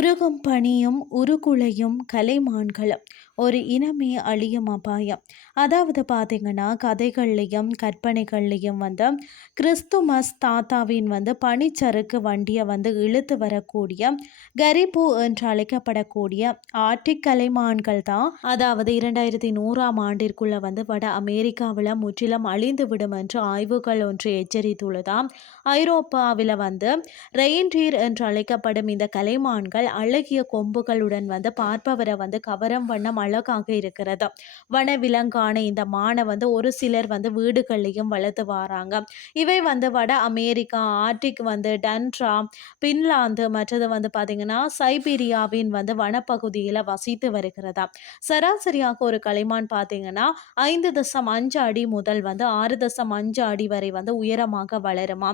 உருகும் பணியும் உருகுலையும் கலைமான்களும். ஒரு இனமே அழியும் அபாயம். அதாவது பார்த்தீங்கன்னா கதைகள்லையும் கற்பனைகள்லையும் வந்து கிறிஸ்துமஸ் தாத்தாவின் வந்து பனிச்சறுக்கு வண்டியை வந்து இழுத்து வரக்கூடிய கரிபு என்று அழைக்கப்படக்கூடிய ஆர்டிக் கலைமான்கள் தான். அதாவது இரண்டாயிரத்தி நூறாம் ஆண்டிற்குள்ள வந்து வட அமெரிக்காவில் முற்றிலும் அழிந்து விடும் என்று ஆய்வுகள் ஒன்று எச்சரித்துள்ளதாம் ஐரோப்பாவில் வந்து ரெயின்டீர் என்று அழைக்கப்படும் இந்த கலைமான்கள் அழகிய கொம்புகளுடன் வந்து பார்ப்பவரை வந்து கவரம் வண்ணம் அழகாக இருக்கிறது. வனவிலங்கான இந்த மானை வந்து ஒரு சிலர் வந்து வீடுகள்லையும் வளர்த்து வராங்க. இவை வந்து வட அமெரிக்கா ஆர்டிக் வந்து டன்ட்ரா பின்லாந்து மற்றது வந்து பார்த்தீங்கன்னா சைபீரியாவின் வந்து வனப்பகுதியில் வசித்து வருகிறதா. சராசரியாக ஒரு களிமான் பார்த்தீங்கன்னா ஐந்து தசம் அஞ்சு அடி முதல் வந்து ஆறு தசம் அஞ்சு அடி வரை வந்து உயரமாக வளருமா.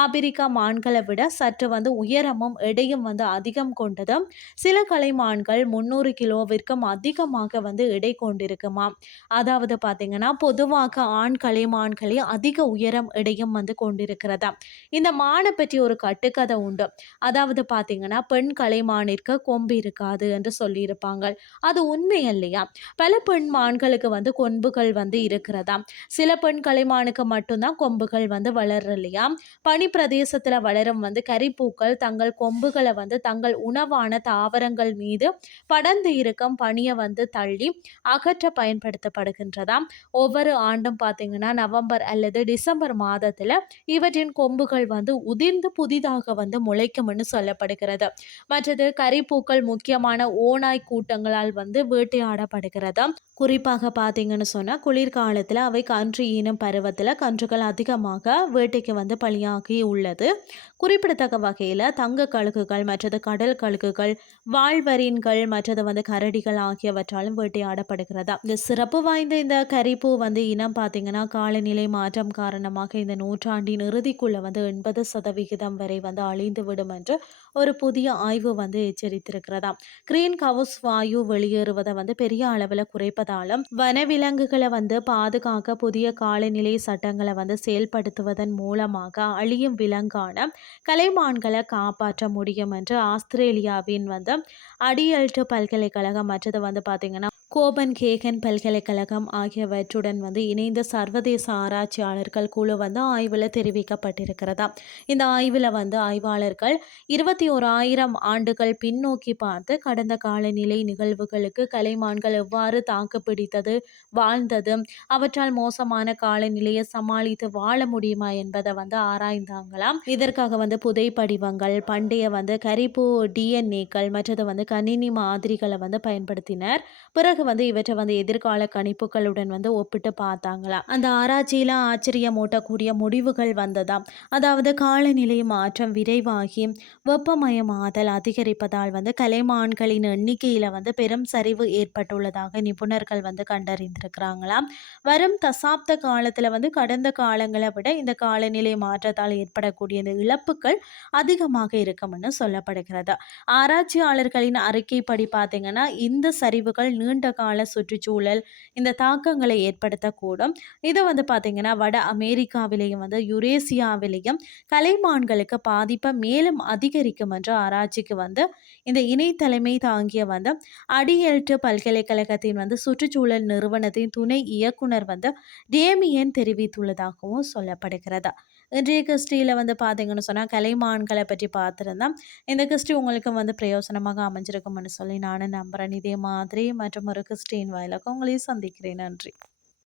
ஆபிரிக்கா மான்களை விட சற்று வந்து உயரமும் எடையும் வந்து அதிகம் கொண்டதும் சில கலைமான்கள் முந்நூறு கிலோவிற்கும் அதிகமாக வந்து எடை கொண்டிருக்குமா அதாவது பார்த்தீங்கன்னா பொதுவாக ஆண் கலைமான்களே அதிக உயரம் எடையும் வந்து கொண்டிருக்கிறதா இந்த மானை பற்றி ஒரு கட்டுக்கதை உண்டு. அதாவது பார்த்தீங்கன்னா பெண் கலைமானிற்கு கொம்பு இருக்காது என்று சொல்லியிருப்பாங்க. அது உண்மை இல்லையா? பல பெண் மான்களுக்கு வந்து கொம்புகள் வந்து இருக்கிறதா சில பெண் கலைமானுக்கு மட்டும்தான் கொம்புகள் வந்து வளர்ற இல்லையா பனி பிரதேசத்தில் வளரும் வந்து கரிப்பூக்கள் தங்கள் கொம்புகளை வந்து தங்கள் உணவான தாவரங்கள் மீது படர்ந்து இருக்கும் பனியை வந்து தள்ளி அகற்ற பயன்படுத்தப்படுகின்றதாம். ஒவ்வொரு ஆண்டும் பார்த்தீங்கன்னா நவம்பர் அல்லது டிசம்பர் மாதத்தில் இவற்றின் கொம்புகள் வந்து உதிர்ந்து புதிதாக வந்து முளைக்கும்னு சொல்லப்படுகிறது. மற்றது கரிப்பூக்கள் முக்கியமான ஓநாய் கூட்டங்களால் வந்து வேட்டையாடப்படுகிறது குறிப்பாக பார்த்தீங்கன்னு சொன்னால் குளிர்காலத்தில் அவை கன்று ஈனும் பருவத்தில் கன்றுகள் அதிகமாக வேட்டைக்கு வந்து பலியாகி உள்ளது. குறிப்பிடத்தக்க வகையில் தங்க கழுகுகள் மற்றது கடல் கழுகுகள் வாழ்வரின்கள் மற்றது வந்து கரடிகள் ஆகியவற்றை ஆகியவற்றாலும் வேட்டையாடப்படுகிறதா? இந்த சிறப்பு வாய்ந்த இந்த கரிப்பூ வந்து இனம் பார்த்தீங்கன்னா காலநிலை மாற்றம் காரணமாக இந்த நூற்றாண்டின் இறுதிக்குள்ள வந்து எண்பது சதவிகிதம் வரை வந்து அழிந்து விடும் என்று ஒரு புதிய ஆய்வு வந்து எச்சரித்திருக்கிறதா கிரீன் ஹவுஸ் வாயு வெளியேறுவதை வந்து பெரிய அளவில் குறைப்பதாலும் வனவிலங்குகளை வந்து பாதுகாக்க புதிய காலநிலை சட்டங்களை வந்து செயல்படுத்துவதன் மூலமாக அழியும் விலங்கான கலைமான்களை காப்பாற்ற முடியும் என்று ஆஸ்திரேலியாவின் வந்து அடியல்ட்டு பல்கலைக்கழகம் மற்றது வந்து பார்த்திங்கன்னா பார்த்தீங்கன்னா கோபன் கேகன் பல்கலைக்கழகம் ஆகியவற்றுடன் வந்து இணைந்த சர்வதேச ஆராய்ச்சியாளர்கள் குழு வந்து ஆய்வில் தெரிவிக்கப்பட்டிருக்கிறதா? இந்த ஆய்வில் வந்து ஆய்வாளர்கள் இருபத்தி ஓராயிரம் ஆண்டுகள் பின்னோக்கி பார்த்து கடந்த காலநிலை நிகழ்வுகளுக்கு கலைமான்கள் எவ்வாறு தாக்கு பிடித்தது வாழ்ந்தது அவற்றால் மோசமான காலநிலையை சமாளித்து வாழ முடியுமா என்பதை வந்து ஆராய்ந்தாங்களாம். இதற்காக வந்து புதை படிவங்கள் பண்டைய வந்து கரிப்பு டிஎன்ஏக்கள் மற்றது வந்து கணினி மாதிரிகளை வந்து பயன்படுத்தினர். பிறகு பிறகு வந்து இவற்றை வந்து எதிர்கால கணிப்புகளுடன் வந்து ஒப்பிட்டு பார்த்தாங்களாம் அந்த ஆராய்ச்சியில் ஆச்சரியமூட்டக்கூடிய முடிவுகள் வந்ததாம். அதாவது காலநிலை மாற்றம் விரைவாகி வெப்பமயமாதல் அதிகரிப்பதால் வந்து கலைமான்களின் எண்ணிக்கையில் வந்து பெரும் சரிவு ஏற்பட்டுள்ளதாக நிபுணர்கள் வந்து கண்டறிந்திருக்கிறாங்களாம். வரும் தசாப்த காலத்தில் வந்து கடந்த காலங்களை விட இந்த காலநிலை மாற்றத்தால் ஏற்படக்கூடிய இந்த இழப்புகள் அதிகமாக இருக்கும்னு சொல்லப்படுகிறது. ஆராய்ச்சியாளர்களின் அறிக்கைப்படி பார்த்தீங்கன்னா இந்த சரிவுகள் நீண்ட கால சுற்றுச்சூழல் இந்த தாக்கங்களை ஏற்படுத்தக்கூடும். இது வந்து பார்த்திங்கன்னா வட அமெரிக்காவிலேயும் வந்து யுரேசியாவிலேயும் கலைமான்களுக்கு பாதிப்பை மேலும் அதிகரிக்கும் என்ற ஆராய்ச்சிக்கு வந்து இந்த இணைத்தலைமை தாங்கிய வந்து அடியல்ட்டு பல்கலைக்கழகத்தின் வந்து சுற்றுச்சூழல் நிறுவனத்தின் துணை இயக்குனர் வந்து டேமியன் தெரிவித்துள்ளதாகவும் சொல்லப்படுகிறது. இன்றைய கிறிஸ்டியில் வந்து பார்த்தீங்கன்னு சொன்னால் கலைமான்களை பற்றி பார்த்துருந்தேன் இந்த கிறிஸ்டி உங்களுக்கு வந்து பிரயோசனமாக அமைஞ்சிருக்கும்னு சொல்லி நானும் நம்புகிறேன் இதே மாதிரி மற்றும் ஒரு கிறிஸ்டின் வாயிலாக உங்களையும் சந்திக்கிறேன். நன்றி.